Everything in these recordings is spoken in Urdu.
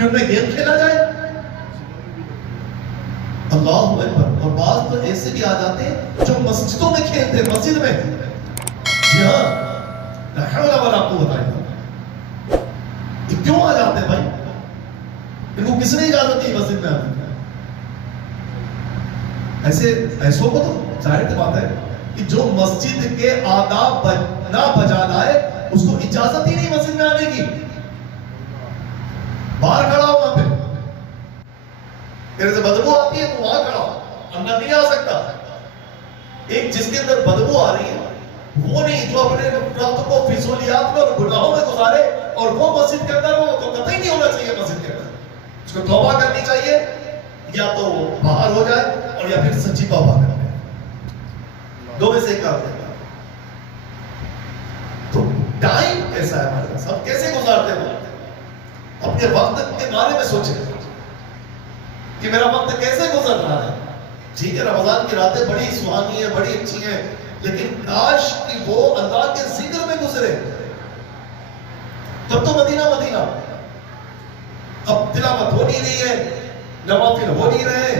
کہ ان میں گیم کھیلا جائے؟ اللہ اکبر. اور بعض تو ایسے بھی آ جاتے ہیں جو مسجدوں میں کھیلتے ہیں, مسجد میں. جی ہاں, لا حول ولا قوت الا باللہ. یہ کیوں آ جاتے ہیں بھائی؟ ان کو کس نے اجازت دی مسجد میں آنے کی؟ ایسوں کو تو ظاہر سی بات ہے کہ جو مسجد کے آداب نہ بجا لائے اس کو اجازت ہی نہیں مسجد میں آنے کی. باہر کھڑا ہو وہاں پہ, تیرے سے بدبو آتی ہے تو وہاں کھڑا ہو, اندر نہیں آ سکتا. ایک جس کے اندر بدبو آ رہی ہے وہ نہیں جو اپنے وقت کو فضولیات میں اور گناہوں میں گزارے, اور وہ مسجد کے اندر ہو تو قطعی نہیں ہونا چاہیے مسجد کے اندر. اس کو توبہ کرنی چاہیے, یا تو باہر ہو جائے اور یا پھر سچی توبہ کر لے, دو میں سے ایک کام کرے. تو ٹائم کیسا ہے ہمارے پاس, ہم کیسے گزارتے ہیں؟ اپنے وقت کے بارے میں سوچیں کہ میرا وقت کیسے گزر رہا ہے. ٹھیک ہے, رمضان کی راتیں بڑی سہانی ہیں, بڑی اچھی ہیں, لیکن کاش کہ وہ اللہ کے ذکر میں گزرے. تب تو مدینہ مدینہ. اب تلاوت ہو نہیں رہی ہے, نوافل ہو نہیں رہے,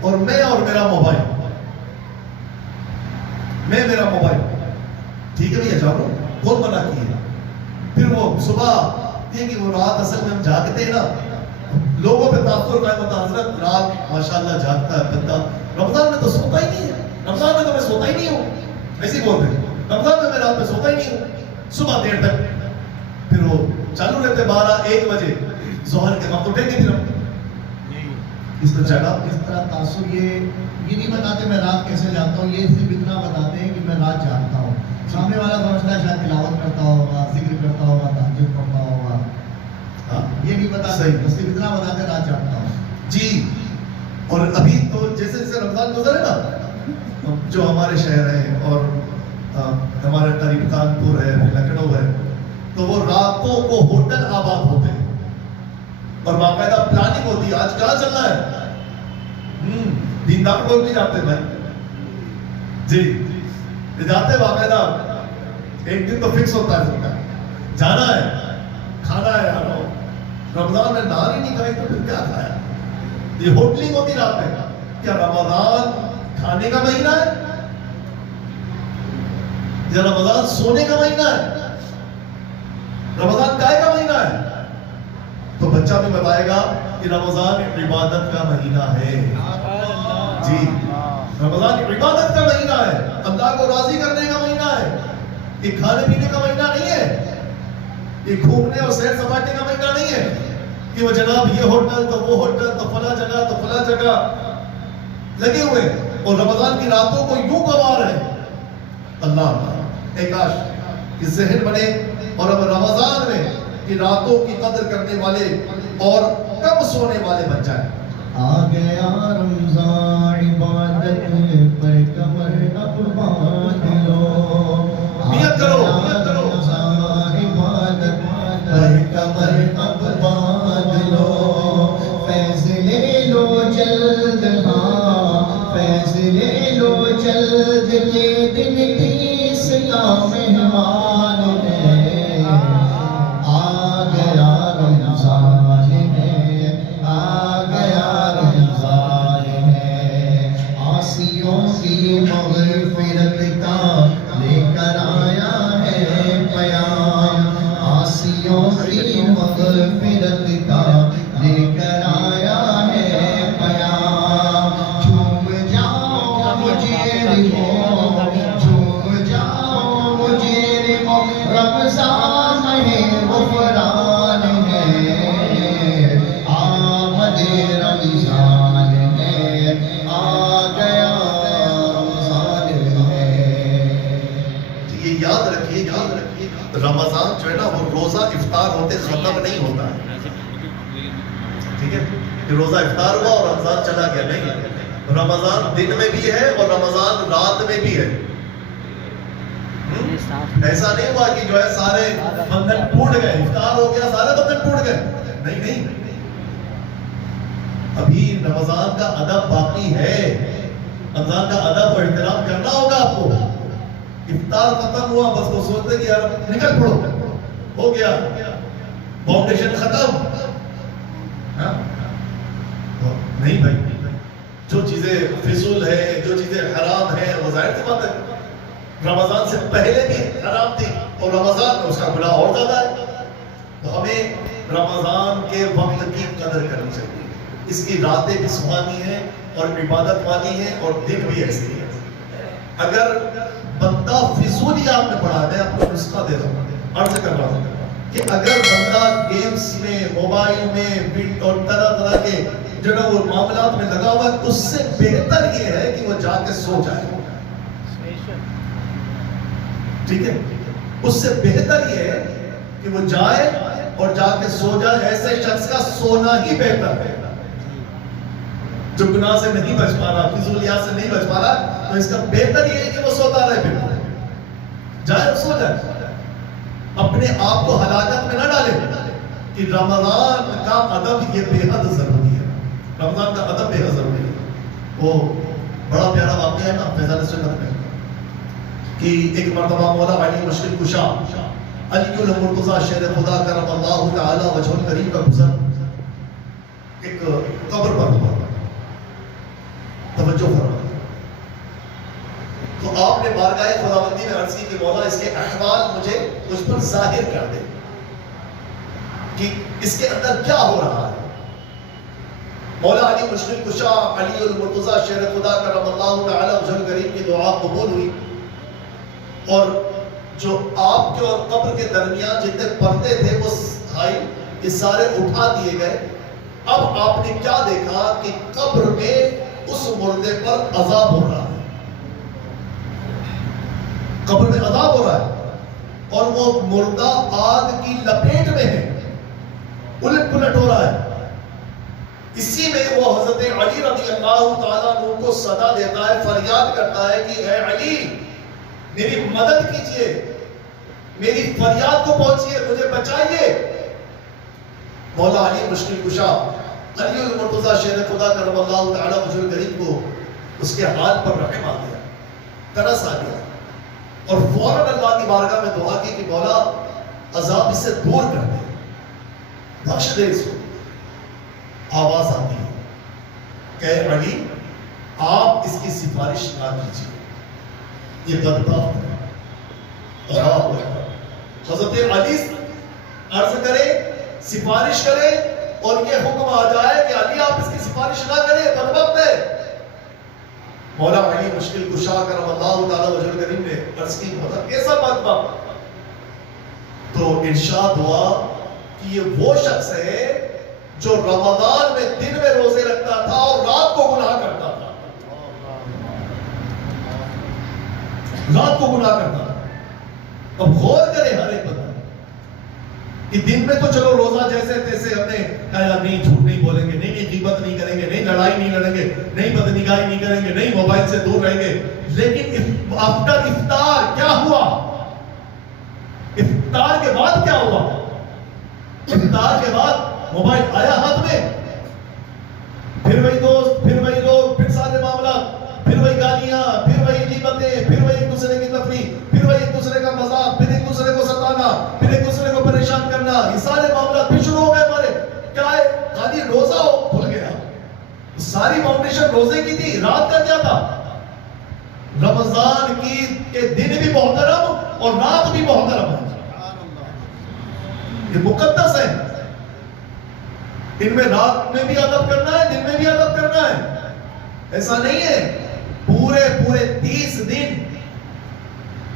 اور میرا موبائل, میرا موبائل. ٹھیک ہے بھیا جانو, کون منع کی ہے؟ پھر وہ صبح یہ کہ وہ رات اصل میں ہم جاگتے ہیں نا, لوگوں پہ تاثر قائم ہوتا ہے, حضرت رات ماشاءاللہ جاگتا ہے بندہ, رمضان میں تو سوتا ہی نہیں ہے, رمضان میں تو میں سوتا ہی نہیں ہوں, ایسے ہی بولتے ہیں رمضان میں رات میں سوتا ہی نہیں ہوں, صبح دیر تک. پھر وہ چالو رہتے 12-1 بجے ظہر کے وقت اٹھیں گے. پھر اس طرح تاثر یہ نہیں بتاتے میں رات کیسے جاگتا ہوں, یہ صرف اتنا بتاتے ہیں کہ میں رات جاگتا ہوں. سامنے والا سمجھتا ہے شاید تلاوت کرتا ہوگا, ذکر کرتا ہوگا, تہجد پڑھتا ہوگا, یہ نہیں بتاتے, صرف اتنا بتاتے ہیں رات جاگتا ہوں. جی. اور ابھی تو جیسے جیسے رمضان گزرے نا, جو ہمارے شہر ہیں اور ہمارے قریب کانپور ہے, لکھنؤ ہے, تو وہ راتوں کو ہوٹل آباد ہوتے ہیں اور باقاعدہ پلاننگ ہوتی ہے, آج کہاں چلنا ہے. دیندار لوگ بھی جاتے ہیں بھائی, جی جاتے باقاعدہ. ایک دن تو فکس ہوتا ہے سب کا, جانا ہے, کھانا ہے. رمضان میں نہار ہی نہیں کھائی تو پھر کیا کھایا؟ یہ ہوٹلنگ ہوتی رات میں. کیا رمضان کھانے کا مہینہ ہے یا رمضان سونے کا مہینہ ہے؟ رمضان کائے کا مہینہ ہے؟ تو بچہ بھی بتائے گا کہ رمضان عبادت کا مہینہ ہے. جی, رمضان عبادت کا مہینہ ہے, اللہ کو راضی کرنے کا مہینہ ہے. یہ کھانے پینے کا مہینہ نہیں ہے, یہ گھومنے اور سیر سپاٹے کا مہینہ نہیں ہے کہ وہ جناب یہ ہوٹل تو وہ ہوٹل تو فلاں جگہ تو فلاں جگہ لگے ہوئے اور رمضان کی راتوں کو یوں گوا رہے ہیں. اللہ ایک کاش کہ ذہن بنے اور اب رمضان میں کہ راتوں کی قدر کرنے والے اور کم سونے والے بن جائیں. آ گیا رمضان عبادت پر کمر اب باندھ لو, نیت کرو, نیت کرو. عبادت پر کمر اب باندھ لو, فیصلے لو جلد, ہاں فیصلے لو جلد, یہ دن تیس کا مہمان ہے. آ گیا رمضان ہے, آ گیا رمضان ہے, عاصیوں کی مغفرت کا لے کر آیا ہے پیام, عاصیوں کی مغفرت کا لے کر آیا ہے پیام. جھوم جاؤ مجرموں, جھوم جاؤ مجرموں, رمضان ہے غفران ہے, آمد رمضان ہے, آ گیا رمضان ہے. یہ یاد رکھیے, یاد رکھیے, رمضان جو ہے نا وہ روزہ افطار ہوتے ختم نہیں ہوتا ہے. ٹھیک ہے, کہ روزہ افطار ہوا اور رمضان چلا گیا, نہیں. رمضان دن میں بھی ہے اور رمضان رات میں بھی ہے. ایسا نہیں ہوا کہ جو ہے سارے بندھن ٹوٹ گئے, افطار ہو گیا سارے بندھن ٹوٹ گئے, نہیں نہیں. ابھی رمضان کا ادب باقی ہے, رمضان کا ادب اور احترام کرنا ہوگا آپ کو. افطار ختم ہوا بس وہ سوچتے کہ یار نکل پڑو, ہو گیا, فاؤنڈیشن ختم, چیزیں حرام ہیں وہ ظاہر سی بات ہے رمضان سے پہلے بھی حرام تھی اور رمضان میں اس کا گناہ اور زیادہ ہے. تو ہمیں رمضان کے وقت کی قدر کرنی چاہیے. اس کی راتیں بھی سہانی ہیں اور عبادت والی ہیں اور دن بھی ایسے ہی ہے. اگر بندہ فضولی آپ نے پڑھا, میں آپ کو نسخہ دے رہا ہوں, عرض کر رہا ہوں کہ اگر بندہ گیمز میں, موبائل میں اور طرح طرح کے جو نا وہ معاملات میں لگا ہوا ہے, اس سے بہتر یہ ہے کہ وہ جا کے سو جائے. ٹھیک ہے, اس سے بہتر یہ ہے کہ وہ جائے اور جا کے سو جائے. ایسے شخص کا سونا ہی بہتر ہے جو گناہ سے نہیں بچ پا رہا, فضولیات سے نہیں بچ پا رہا. تو اس کا بہتر یہ ہے کہ وہ سوتا رہے, پھر جائے اور سو جائے. اپنے آپ کو ہلاکت میں نہ ڈالے. کہ رمضان کا ادب یہ بے حد ضروری ہے. رمضان کا ادب بے حد ضروری ہے. وہ بڑا پیارا واقعہ ہے نا فیضان سنت میں کہ ایک مرتبہ مولا علی مشکل کشا علی المرتضیٰ شیر خدا کرم اللہ تعالی وجہ الکریم کا گزر ایک قبر پر ہوا. توجہ فرمائیں. تو آپ نے بارگاہ خداوندی میں عرض کی کہ مولا اس کے احوال مجھ پر ظاہر کر دے کہ اس کے اندر کیا ہو رہا ہے. مولا علی مشکل کشا علی المرتضیٰ شیر خدا کرم اللہ تعالی وجہ الکریم کی دعا قبول ہوئی اور جو آپ کے اور قبر کے درمیان جتنے پردے تھے وہ یہ سارے اٹھا دیے گئے. اب آپ نے کیا دیکھا کہ قبر میں اس مردے پر عذاب ہو رہا ہے. قبر میں عذاب ہو رہا ہے اور وہ مردہ آگ کی لپیٹ میں ہے, الٹ پلٹ ہو رہا ہے. اسی میں وہ حضرت علی رضی اللہ تعالیٰ عنہ کو صدا دیتا ہے, فریاد کرتا ہے کہ اے علی میری مدد کیجئے, میری فریاد کو پہنچیے, مجھے بچائیے. مولا علی مشکل کشا علی المرتضیٰ شیر خدا کرم اللہ تعالی وجہ الکریم کو اس کے حال پر رحم آ گیا, ترس آ گیا اور فوراً اللہ کی بارگاہ میں دعا کی کہ مولا عذاب اس سے دور کر دے, بخش دے اس کو. آواز آتی ہے کہ علی آپ اس کی سفارش نہ کیجیے, یہ بدبخت ہے. حضرت علی عرض کرے, سفارش کرے اور یہ حکم آ جائے کہ علی آپ اس کی سفارش نہ کریں, بدبخت ہے. مولا علی مشکل کشا کرم اللہ تعالی وجہ الکریم نے عرض کی مولا کیسا بدبخت. تو ارشاد ہوا کہ یہ وہ شخص ہے جو رمضان میں دن میں روزے رکھتا تھا اور رات کو گناہ کرتا تھا. رات کو گناہ کرتا تھا. اب غور کرے ہر ایک بندہ کہ دن میں تو چلو روزہ جیسے تیسے ہم نے کہا نہیں جھوٹ نہیں بولیں گے, نہیں غیبت نہیں کریں گے, نہیں لڑائی نہیں لڑیں گے, نہیں بدنگاہی نہیں کریں گے, نہیں موبائل سے دور رہیں گے. لیکن آفٹر افطار کیا ہوا؟ افطار کے بعد کیا ہوا؟ افطار کے بعد موبائل آیا ہاتھ میں, پھر وہی دوست, پھر وہی لوگ, پھر سارے معاملات, پھر وہی گالیاں, پھر وہی غیبتیں, پھر وہی ایک دوسرے کی تفریح, پھر وہی ایک دوسرے کا مذاق, پھر ایک دوسرے کو ستانا, پھر ایک دوسرے کو پریشان کرنا. یہ سارے معاملات پھر شروع ہو گئے ہمارے. کیا ہے؟ خالی روزہ بھول گیا. ساری فاؤنڈیشن روزے کی تھی, رات کا کیا تھا؟ رمضان کی کے دن بھی محترم اور رات بھی محترم ہے. یہ مقدس ہے. ان میں رات میں بھی ادب کرنا ہے, دن میں بھی ادب کرنا ہے. ایسا نہیں ہے. پورے 30 دن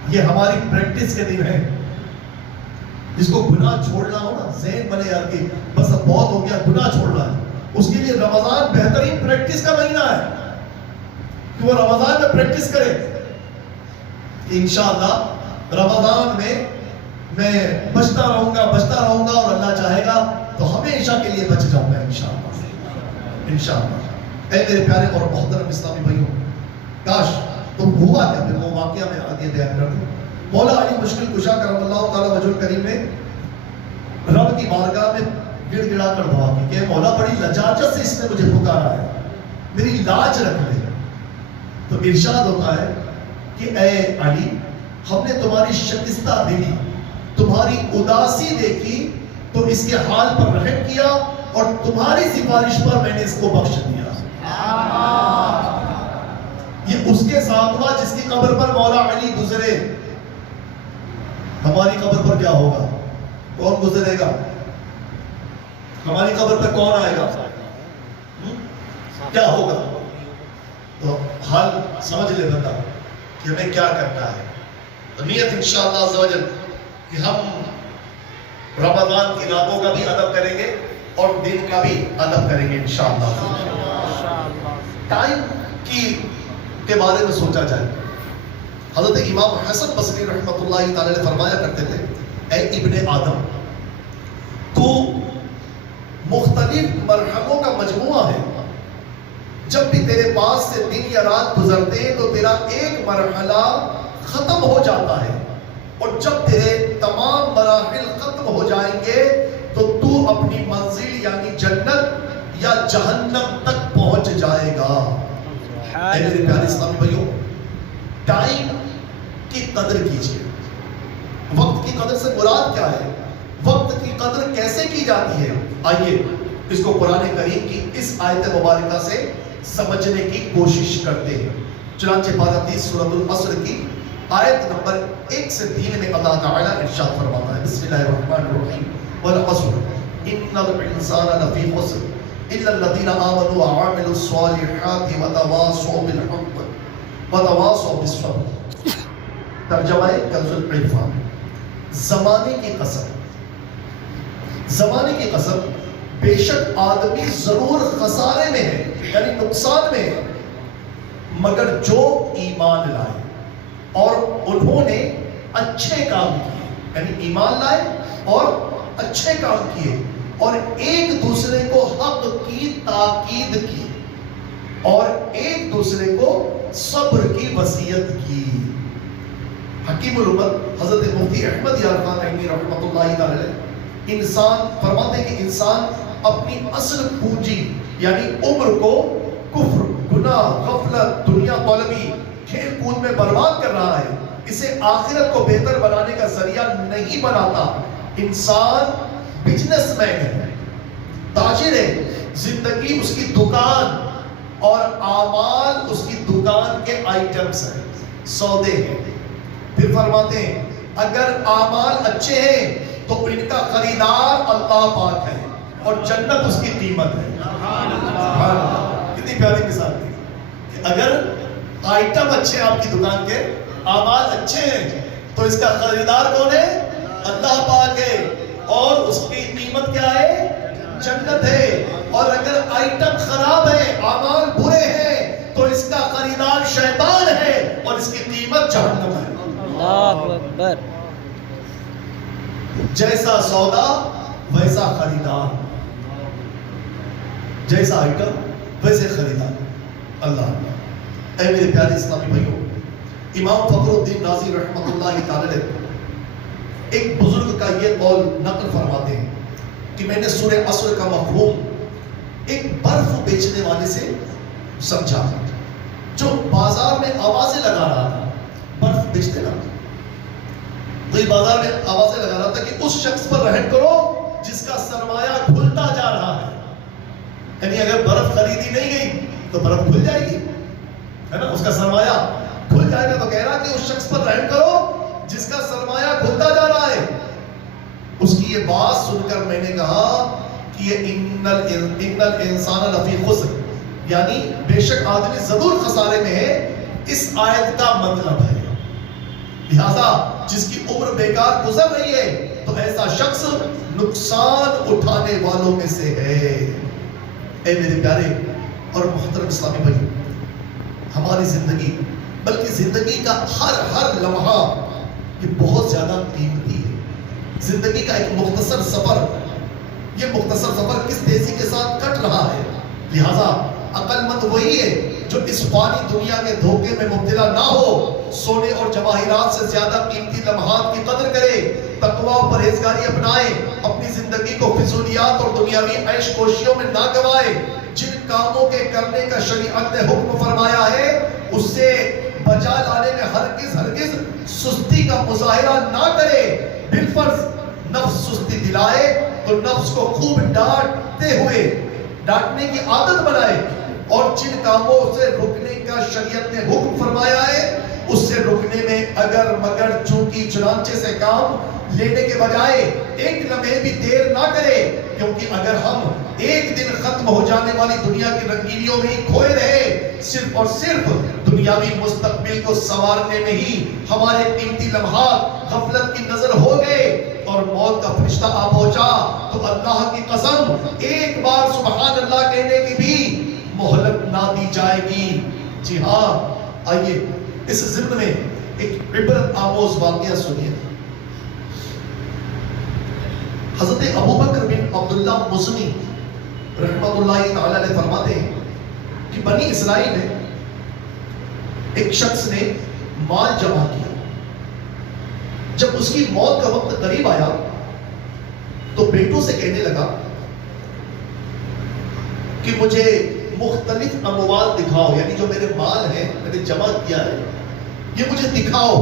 یہ ہماری پریکٹس کے دن ہے. جس کو گناہ چھوڑنا ہو نا, ذہن بنے یار کہ بس اب بہت ہو گیا, گناہ چھوڑنا ہے, اس کے لیے رمضان بہترین پریکٹس کا مہینہ ہے کہ وہ رمضان میں پریکٹس کرے. انشاءاللہ رمضان میں میں بچتا رہوں گا اور اللہ چاہے گا تو ہمیشہ کے لیے بچ جاؤں گا انشاءاللہ. اے میرے پیارے اور محترم اسلامی بھائیوں, کاش تم ہوا کیا پھر وہ واقعہ میں آگے بیان کر دوں. مولا علی مشکل کشا کرم اللہ تعالی وجہ الکریم نے رب کی بارگاہ میں گڑ گڑا کر دعا کی کہ مولا بڑی لجاجت سے اس نے مجھے پکارا ہے, میری لاج رکھ لے. تو ارشاد ہوتا ہے کہ اے علی ہم نے تمہاری شکستہ دلی, تمہاری اداسی دیکھی تو اس کے حال پر رحم کیا اور تمہاری سفارش پر میں نے اس کو بخش دیا. یہ اس کے ساتھ ہوا جس کی قبر پر مولا علی گزرے. ہماری قبر پر کیا ہوگا؟ کون گزرے گا؟ ہماری قبر پر کون آئے گا؟ کیا ہوگا؟ تو حال سمجھ لے بندہ کہ ہمیں کیا کرنا ہے. تو نیت انشاءاللہ عز و جل کہ ہم رمضان کی راتوں کا بھی ادب کریں گے اور دن کا بھی ادب کریں گے انشاءاللہ. ٹائم کے بارے میں سوچا جائے. حضرت امام حسن بصری رحمۃ اللہ تعالی نے فرمایا کرتے تھے، اے ابن آدم، تو مختلف مرحلوں کا مجموعہ ہے. جب بھی تیرے پاس سے دن یا رات گزرتے ہیں تو تیرا ایک مرحلہ ختم ہو جاتا ہے، اور جب تیرے تمام مراحل ختم ہو جائیں گے تو تو اپنی منزل یعنی جنت یا جہنم تک پہنچ جائے گا. اے میرے پیارے اسلامی بھائیوں، ٹائم کی قدر کیجیے. وقت کی قدر سے مراد کیا ہے؟ وقت کی قدر کیسے کی جاتی ہے؟ آئیے اس کو قرآن کریم کی اس آیت مبارکہ سے سمجھنے کی کوشش کرتے ہیں. چنانچہ پارہ 30 سورۃ العصر کی آیت نمبر 1 سے 3 میں اللہ تعالیٰ ارشاد فرماتا ہے، بسم اللہ الرحمن الرحیم، والعصر ان الانسان لفی خسر الا الذین آمنوا وعملوا الصالحات وتواصوا بالحق وتواصوا بالصبر. ترجمہ کنز العرفان. زمانے کی قسم، زمانے کی قسم، بے شک آدمی ضرور خسارے میں ہے یعنی نقصان میں ہے، مگر جو ایمان لائے اور انہوں نے اچھے کام کیے، یعنی ایمان لائے اور اچھے کام کیے اور ایک دوسرے کو حق کی تاکید کی اور ایک دوسرے کو صبر کی وصیت کی. حکیم الامت حضرت مفتی احمد یار خان نعیمی رحمۃ اللہ تعالی انسان فرماتے ہیں کہ انسان اپنی اصل پونجی یعنی عمر کو کفر، گناہ، غفلت، دنیا طلبی، کھیل کود میں برباد کر رہا ہے. اسے آخرت کو بہتر بنانے کا ذریعہ نہیں بناتا. انسان بزنس مین ہے، تاجر ہے، زندگی اس کی دکان اور اعمال اس کی دکان کے آئٹمز ہیں، سودے ہیں. پھر فرماتے ہیں اگر اعمال اچھے ہیں تو ان کا خریدار اللہ پاک ہے اور جنت اس کی قیمت ہے. کتنی پیاری مثال دی کہ اگر آئٹم اچھے ہیں آپ کی دکان کے، اعمال اچھے ہیں تو اس کا خریدار کون ہے؟ اللہ پاک ہے اور اس کی قیمت کیا ہے؟ جنت ہے. اور اگر آئٹم خراب ہے، اعمال برے ہیں تو اس کا خریدار شیطان ہے اور اس کی قیمت جہنم ہے. اللہ اکبر. جیسا سودا ویسا خریدار، جیسا آئٹم ویسے خریدار. اللہ. اے میرے پیارے اسلامی بھائیوں، امام فخر الدین رازی رحمۃ اللہ تعالی ایک بزرگ کا یہ قول نقل فرماتے ہیں کہ میں نے سورہ عصر کا مفہوم ایک برف بیچنے والے سے سمجھا جو بازار میں آوازیں لگا رہا تھا. برف بیچتے رہا تھا تو یہ بازار میں آوازیں لگا رہا تھا کہ اس شخص پر رحم کرو جس کا سرمایہ کھلتا جا رہا ہے. یعنی اگر برف خریدی نہیں گئی تو برف کھل جائے گی، ہے نا، اس کا سرمایہ کھل جائے گا. تو کہہ رہا کہ اس شخص پر رحم کرو جس کا سرمایہ کھلتا جا رہا ہے. اس کی یہ بات سن کر میں نے کہا کہ یہ ان الانسان لفی خسر، یعنی بے شک آدمی ضرور خسارے میں ہے، اس آیت کا مطلب ہے. لہذا جس کی عمر بیکار گزر رہی ہے تو ایسا شخص نقصان اٹھانے والوں میں سے ہے. اے میرے پیارے اور محترم اسلامی بھائی، ہماری زندگی بلکہ زندگی کا ہر لمحہ یہ بہت زیادہ قیمتی ہے. زندگی کا ایک مختصر سفر، یہ مختصر سفر کس تیزی کے ساتھ کٹ رہا ہے. لہذا عقل مند وہی ہے جو اس فانی دنیا کے دھوکے میں مبتلا نہ ہو، سونے اور جواہرات سے زیادہ قیمتی لمحات کی قدر کرے، تقوی و پرہیزگاری اپنائے، اپنی زندگی کو فضولیات اور دنیاوی عیش کوشیوں میں نہ گوائے. جن کاموں کے کرنے کا شریعت نے حکم فرمایا ہے اس سے بچا لانے میں ہرگز سستی کا مظاہرہ نہ کرے. بالفرض نفس سستی دلائے تو نفس کو خوب ڈانٹتے ہوئے ڈانٹنے کی عادت بنائے. اور جن کاموں سے رکنے کا شریعت نے حکم فرمایا ہے اس سے رکنے میں اگر مگر چونکہ چنانچہ سے کام لینے کے بجائے ایک لمحے بھی دیر نہ کرے، کیونکہ اگر ہم ایک دن ختم ہو جانے والی دنیا کی رنگینیوں میں ہی کھوئے رہے، صرف اور صرف دنیاوی مستقبل کو سنوارنے میں ہی ہمارے قیمتی لمحات غفلت کی نظر ہو گئے اور موت کا فرشتہ آ پہنچا، تو اللہ کی قسم ایک بار سبحان اللہ کہنے کی بھی مہلت نہ دی جائے گی۔ جی ہاں، آئیے اس ضمن میں ایک عبرت آموز واقعہ سنیے۔ حضرت ابوبکر بن عبداللہ مزنی رحمۃ اللہ تعالی علیہ فرماتے ہیں کہ بنی اسرائیل میں ایک شخص نے مال جمع کیا، جب اس کی موت کا وقت قریب آیا تو بیٹوں سے کہنے لگا کہ مجھے مختلف اموال دکھاؤ، یعنی جو میرے مال ہیں میں نے جمع کیا ہے یہ مجھے دکھاؤ۔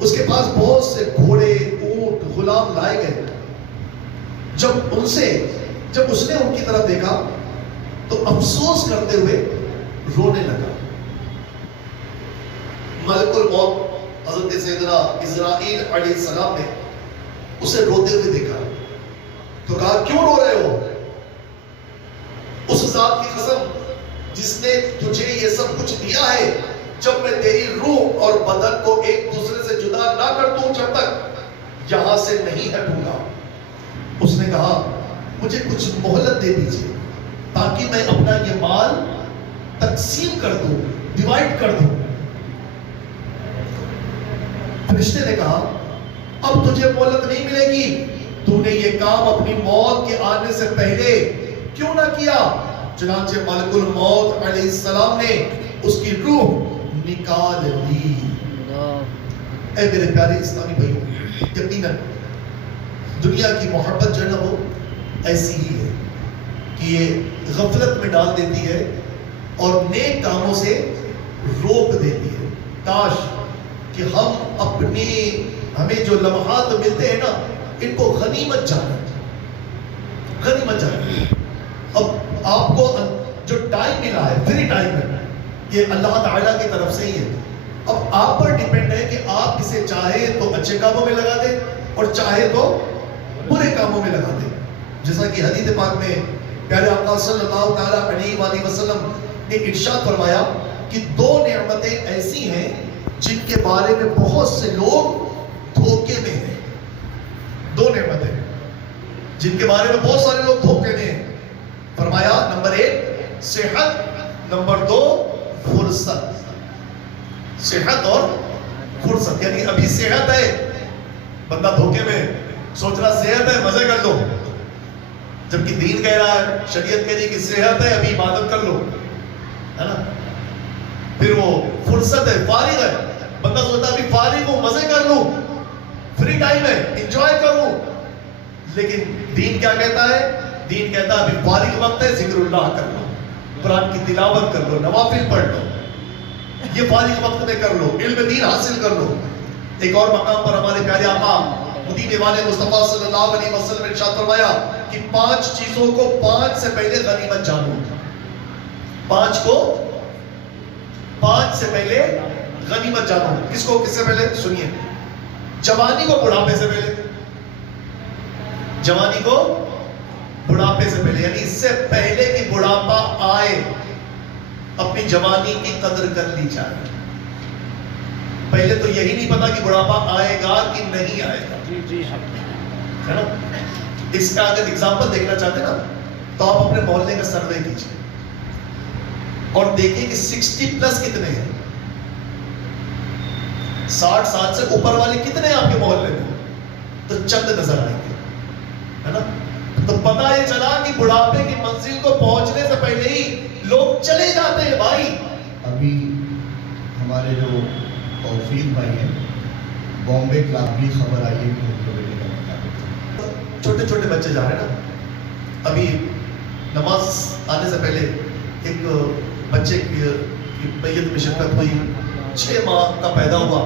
اس کے پاس بہت سے گھوڑے، اونٹ، غلام لائے گئے۔ جب اس نے ان کی طرف دیکھا تو افسوس کرتے ہوئے رونے لگا۔ ملک الموت حضرت سیدنا اسرائیل علیہ السلام نے اسے روتے ہوئے دیکھا تو کہا کیوں رو رہے ہو؟ اس ذات کی قسم جس نے تجھے یہ سب کچھ دیا ہے، جب میں تیری روح اور بدن کو ایک دوسرے سے جدا نہ کر دوں جب تک یہاں سے نہیں ہٹوں گا۔ اس نے کہا مجھے کچھ مہلت دے دیجیے تاکہ میں اپنا یہ مال تقسیم کر دوں، ڈیوائڈ کر دوں۔ فرشتے نے کہا اب تجھے مہلت نہیں ملے گی، تو نے یہ کام اپنی موت کے آنے سے پہلے کیوں نہ کیا؟ چنانچہ ملک الموت علیہ السلام نے اس کی روح نکال لی۔ اے میرے پیارے اسلامی بھائیوں، یقیناً دنیا کی محبت جو ہے نا وہ ایسی ہی ہے کہ یہ غفلت میں ڈال دیتی ہے اور نیک کاموں سے روک دیتی ہے۔ کاش کہ ہمیں جو لمحات ملتے ہیں نا ان کو غنیمت جانا، غنیمت جانا۔ اب آپ کو جو ٹائم ملا ہے، فری ٹائم ہے، یہ اللہ تعالیٰ کی طرف سے ہی ہے۔ اب آپ پر ڈیپینڈ ہے کہ آپ اسے چاہے تو اچھے کاموں میں لگا دیں اور چاہے تو برے کاموں میں لگا دیں۔ جیسا کہ حدیث پاک میں پیارے آقا صلی اللہ تعالیٰ علیہ وآلہ وسلم نے ارشاد فرمایا کہ دو نعمتیں ایسی ہیں جن کے بارے میں بہت سے لوگ دھوکے میں ہیں۔ دو نعمتیں جن کے بارے میں بہت سارے لوگ دھوکے میں ہیں۔ فرمایا نمبر 1 صحت، نمبر 2 فرصت۔ صحت اور فرصت، یعنی ابھی صحت ہے، بندہ دھوکے میں سوچ رہا صحت ہے مزے کر لو، جبکہ دین کہہ رہا ہے، شریعت کہہ رہی ہے کہ صحت ہے ابھی عبادت کر لو، ہے نا۔ پھر وہ فرصت ہے، فارغ ہے، بندہ سوچتا ابھی فارغ ہوں مزے کر لوں، فری ٹائم ہے انجوائے کروں، لیکن دین کیا کہتا ہے؟ دین کہتا ہے ابھی فارغ وقت ہے، ذکر اللہ کر لو، قرآن کی تلاوت کر لو، نوافل پڑھ لو، یہ فارغ وقت میں کر لو، علم دین حاصل کر لو۔ ایک اور مقام پر ہمارے پیارے آقا مدینہ والے مصطفیٰ صلی اللہ علیہ وسلم نے ارشاد فرمایا کہ 5 چیزوں کو 5 سے پہلے غنیمت جانو۔ 5 کو 5 سے پہلے غنیمت جانو۔ کس کو کس سے پہلے؟ سنیے، جوانی کو بڑھاپے سے پہلے، جوانی کو بڑھاپے سے پہلے، یعنی اس سے پہلے کہ بڑھاپا آئے اپنی جوانی کی قدر کر لی جائے۔ پہلے تو یہی نہیں پتا کہ بڑھاپا آئے گا کہ نہیں آئے گا، ہے نا۔ اس کا اگر اگزامپل دیکھنا چاہتے نا تو آپ اپنے محلے کا سروے کیجیے اور دیکھیں کہ 60 پلس کتنے ہیں، 60 سال سے اوپر والے کتنے ہیں آپ کے محلے میں، تو چند نظر آئیں گے، ہے نا۔ تو پتہ یہ چلا کہ بڑھاپے کی منزل کو پہنچنے سے پہلے ہی لوگ چلے جاتے ہیں بھائی۔ ابھی ہمارے جو توفیق بھائی ہیں بامبے کلاب کی خبر آئی ہے کہ ان کے بیٹے کا مطابق چھوٹے چھوٹے بچے جا رہے ہیں نا۔ ابھی نماز آنے سے پہلے ایک بچے کی میت میں شرکت ہوئی، 6 ماہ کا پیدا ہوا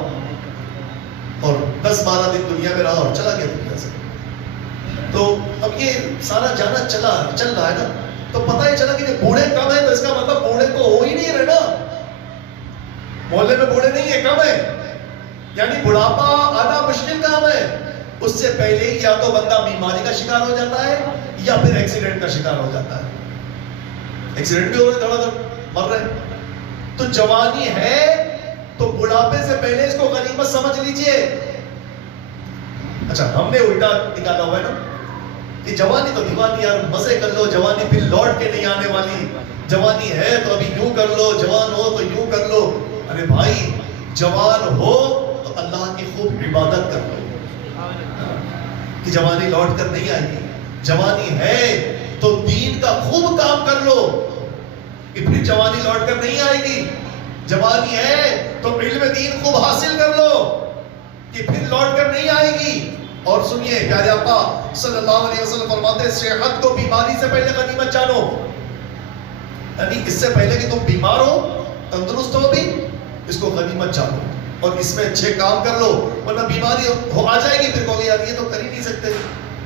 اور 10-12 دن دنیا میں رہا اور چلا گیا دنیا سے۔ تو اب یہ سارا جانا چل رہا ہے نا، تو پتہ ہی چلا کہ یہ بوڑھے کم ہیں، تو اس کا مطلب بوڑھے تو ہو ہی نہیں رہے نا، محلے میں بوڑھے نہیں ہیں، کم ہے، یعنی بڑھاپا آنا مشکل کام ہے. اس سے پہلے یا تو بندہ بیماری کا شکار ہو جاتا ہے یا پھر ایکسیڈنٹ کا شکار ہو جاتا ہے. ایکسیڈنٹ بھی ہو رہے، دھڑا دھڑ مر رہے. تو جوانی ہے تو بڑھاپے سے پہلے اس کو غنیمت سمجھ لیجئے. اچھا ہم نے الٹا نکالا ہوا ہے نا کہ جوانی تو دیوانی یار، مزے کر لو، جوانی پھر لوٹ کے نہیں آنے والی، جوانی ہے تو ابھی یوں کر لو، جوان ہو تو یوں کر لو. ارے بھائی جوان ہو تو اللہ کی خوب عبادت کر لو کہ جوانی لوٹ کر نہیں آئے گی. جوانی ہے تو دین کا خوب کام کر لو کہ پھر جوانی لوٹ کر نہیں آئے گی. جوانی ہے تو علم دین خوب حاصل کر لو کہ پھر لوٹ کر نہیں آئے گی. اور سنیے پیارے آقا صلی اللہ علیہ وسلم فرماتے ہیں صحت کو بیماری سے پہلے غنیمت جانو. یعنی اس سے پہلے کہ تم بیمار ہو، تندرست ہو بھی، اس کو غنیمت جانو اور اس میں اچھے کام کر لو، ورنہ بیماری ہو آ جائے گی پھر کہو گے یار یہ تو کر ہی نہیں سکتے.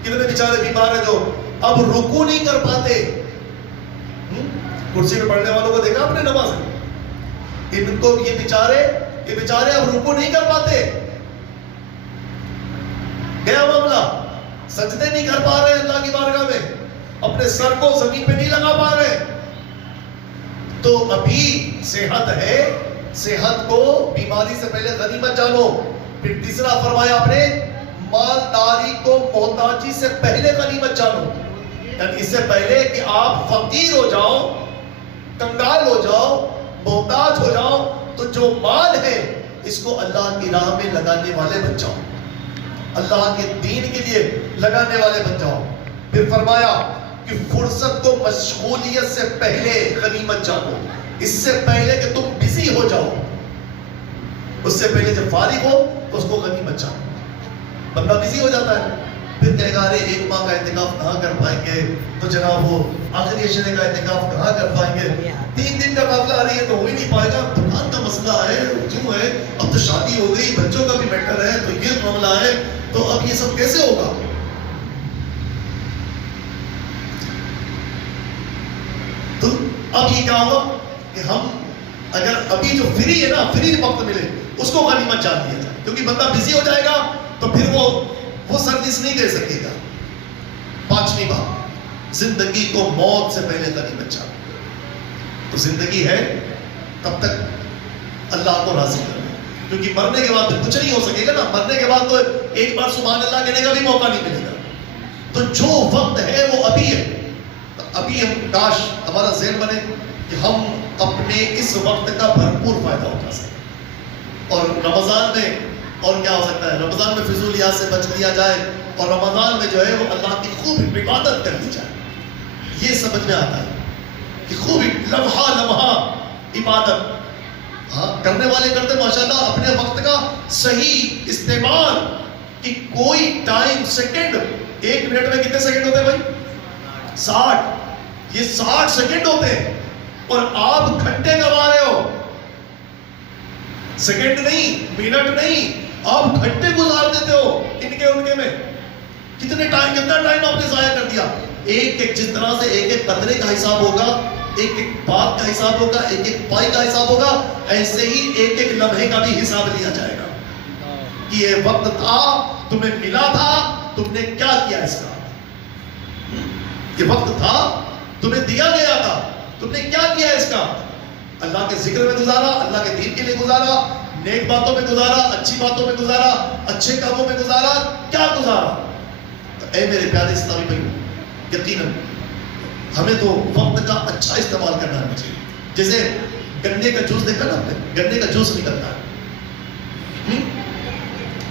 کتنے بیچارے بیمار ہیں جو اب رکوع نہیں کر پاتے. کرسی پہ پڑھنے والوں کو دیکھا آپ نے نماز میں، ان کو یہ بیچارے اب رکوع نہیں کر پاتے. گیا معاملہ، سجدے نہیں کر پا رہے اللہ کی بارگاہ میں، اپنے سر کو زمین پہ نہیں لگا پا رہے. تو ابھی صحت ہے، صحت کو بیماری سے پہلے غنیمت جانو. پھر تیسرا فرمایا آپ نے مالداری کو محتاجی سے پہلے غنیمت جانو. یعنی اس سے پہلے کہ آپ فقیر ہو جاؤ، کنگال ہو جاؤ، محتاج ہو جاؤ، تو جو مال ہے اس کو اللہ کی راہ میں لگانے والے بن جاؤ، اللہ کے دین کے لیے لگانے والے بن جاؤ. پھر فرمایا کہ فرصت کو مشغولیت سے پہلے غنیمت جانو. اس سے پہلے کہ تم بزی ہو جاؤ، اس سے پہلے جب فارغ ہو تو اس کو غنیمت جانو. بندہ بزی ہو جاتا ہے، پھر کہے گا ارے ایک ماہ کا اعتکاف کہاں کر پائیں گے، تو جناب وہ آخری عشرے کا اعتکاف کہاں کر پائیں گے، 3 دن کا قافلہ آ رہی ہے تو ہو ہی نہیں پائے گا، دکان کا مسئلہ ہے، کیوں ہے، اب تو شادی ہو گئی، بچوں کا بھی میٹر ہے، تو یہ معاملہ ہے، تو اب یہ سب کیسے ہوگا. تو اب یہ کیا ہوگا کہ ہم اگر ابھی جو فری ہے نا، فری وقت ملے اس کو غنیمت جان دیا جائے، کیونکہ بندہ بزی ہو جائے گا تو پھر وہ سروس نہیں دے سکے گا. 5ویں بات، زندگی کو موت سے پہلے غنیمت جانو. تو زندگی ہے تب تک اللہ کو راضی کرنا، کیونکہ مرنے کے بعد کچھ نہیں ہو سکے گا نا. مرنے کے بعد تو ایک بار سبحان اللہ کہنے کا بھی موقع نہیں ملے گا. تو جو وقت ہے وہ ابھی ہے. ابھی ہم کاش ہمارا ذہن بنے کہ ہم اپنے اس وقت کا بھرپور فائدہ اٹھا سکیں. اور رمضان میں اور کیا ہو سکتا ہے، رمضان میں فضولیات سے بچ لیا جائے اور رمضان میں جو ہے وہ اللہ کی خوب عبادت کر لی جائے. یہ سمجھ میں آتا ہے کہ خوب لمحہ لمحہ عبادت کرنے والے کرتے ماشاءاللہ اپنے وقت کا صحیح استعمال. کہ کوئی ٹائم سیکنڈ، 1 منٹ میں کتنے سیکنڈ ہوتے ہیں بھائی؟ 60. یہ 60 سیکنڈ ہوتے ہیں اور آپ گھنٹے گوا رہے ہو. سیکنڈ نہیں، منٹ نہیں، آپ گھنٹے گزار دیتے ہو ان کے میں. کتنا ٹائم آپ نے ضائع کر دیا. ایک جس طرح سے ایک قطرے کا حساب ہوگا، ایک بات کا حساب ہوگا، ایک پائی کا حساب ہوگا، ایسے ہی ایک لمحے کا بھی حساب لیا جائے گا کہ یہ وقت تھا، تمہیں ملا تھا، تم نے کیا کیا اس کا. یہ وقت تھا، تمہیں دیا گیا تھا، تم نے کیا کیا اس کا. اللہ کے ذکر میں گزارا، اللہ کے دین کے لیے گزارا، نیک باتوں میں گزارا، اچھی باتوں میں گزارا، اچھے کاموں میں گزارا، کیا گزارا. تو اے میرے پیارے اسلامی بھائیوں، یقیناً ہمیں تو وقت کا اچھا استعمال کرنا چاہیے. جیسے گنے کا جوس دیکھا نا آپ نے، گنے کا جوس نکلتا ہے.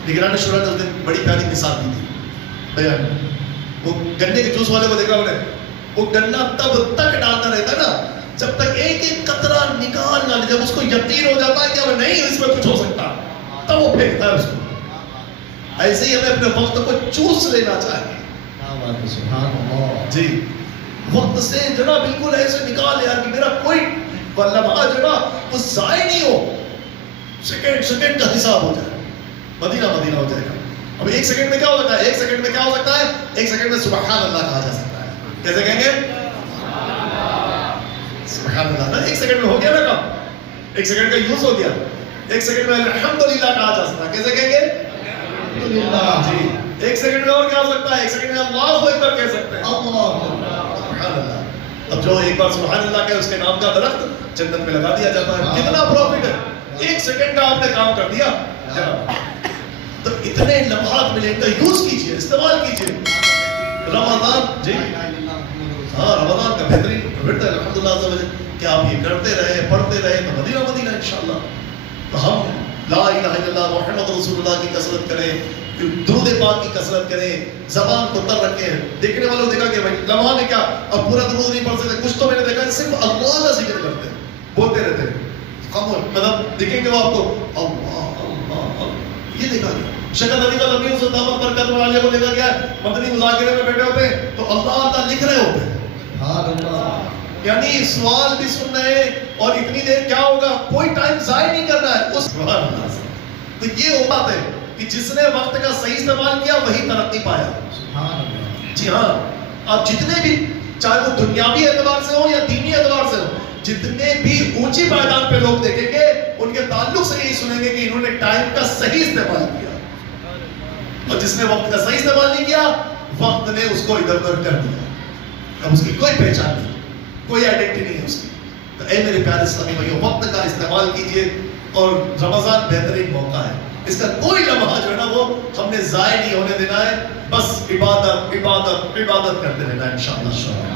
نگران شورا نے اس دن بڑی پیاری مثال دی تھی بیان. وہ گنے کے جوس والے کو دیکھا انہوں نے، وہ گنا تب تک ڈالتا رہتا ہے نا جب تک ایک قطرہ نکال نہ لے. جب اس کو یقین ہو جاتا ہے کہ اب نہیں اس میں کچھ ہو سکتا تب وہ پھینکتا ہے اس کو. ایسے ہی ہمیں اپنے وقت کو چوس لینا چاہیے. جی وقت سے جو نا بالکل ایسے نکال یار کہ میرا کوئی لمحہ جو نا وہ ضائع نہیں ہو. سیکنڈ کا حساب ہو جائے، مدینہ ہو جائے گا. اب 1 سیکنڈ میں کیا ہو سکتا ہے؟ 1 سیکنڈ میں کیا ہو سکتا ہے؟ 1 سیکنڈ میں سبحان اللہ کہا جا سکتا ہے. کیسے کہیں گے؟ سبحان اللہ. ایک سیکنڈ میں ہو گیا نا کام, ایک سیکنڈ کا یوز ہو گیا. ایک سیکنڈ میں الحمدللہ کہا جا سکتا ہے. کیسے کہیں گے؟ الحمدللہ. جی ایک سیکنڈ میں اور کیا ہو سکتا ہے؟ ایک سیکنڈ میں اللہ اکبر کہہ سکتے ہیں. سبحان اللہ. اب جو ایک بار سبحان اللہ کہے اس کے نام کا درخت جنت میں لگا دیا جاتا ہے. کتنا پروفٹ ہے, ایک سیکنڈ کا آپ نے کام کر دیا جناب. تو اتنے لمحات ملے, ان کا یوز کیجئے, استعمال کیجئے. رمضان جی ہاں رمضان کا بہترین ورد ہے الحمدللہ عز و جل کہ آپ یہ کرتے رہے, پڑھتے رہے تو مدینہ مدینہ انشاءاللہ. تو ہم لا الہ الا اللہ محمد رسول اللہ کی کثرت کریں, درود پاک کی کثرت کریں, زبان کو تر رکھیں. دیکھنے والوں نے دیکھا کہ بھائی لمحہ میں کیا اب پورا درود نہیں پڑھ سکتے, کچھ تو میں نے دیکھا صرف اللہ کا ذکر کرتے ہیں, بولتے رہتے ہیں. مطلب دیکھیں گے وہ آپ کو اللہ اللہ یہ دیکھا گیا. شکل علی کا نبی اس دعوت پر قدم والے کو دیکھا گیا مدنی مذاکرے میں بیٹھے ہوتے ہیں تو اللہ اللہ لکھ رہے ہوتے ہیں. یعنی سوال بھی سن رہے ہیں اور اتنی دیر کیا ہوگا, کوئی ٹائم ضائع نہیں کر رہا ہے اس سبحان اللہ سے. تو یہ بات ہے کہ جس نے وقت کا صحیح استعمال کیا وہی ترقی پایا. جی ہاں, آپ جتنے بھی چاہے وہ دنیاوی اعتبار سے ہو یا دینی اعتبار سے ہو, جتنے بھی اونچی پائیدان پہ لوگ دیکھیں گے ان کے تعلق سے یہی سنیں گے کہ انہوں نے ٹائم کا صحیح استعمال کیا. اور جس نے وقت کا صحیح استعمال نہیں کیا وقت نے اس کو ادھر ادھر کر دیا. اب اس کی کوئی پہچان نہیں, کوئی آئیڈینٹی نہیں ہے اس کی. تو اے میرے پیارے اسلامی بھائیو, وقت کا استعمال کیجئے اور رمضان بہترین موقع ہے. اس کا کوئی لمحہ جو ہے نا وہ ہم نے ضائع نہیں ہونے دینا ہے. بس عبادت عبادت عبادت کرتے رہنا انشاءاللہ.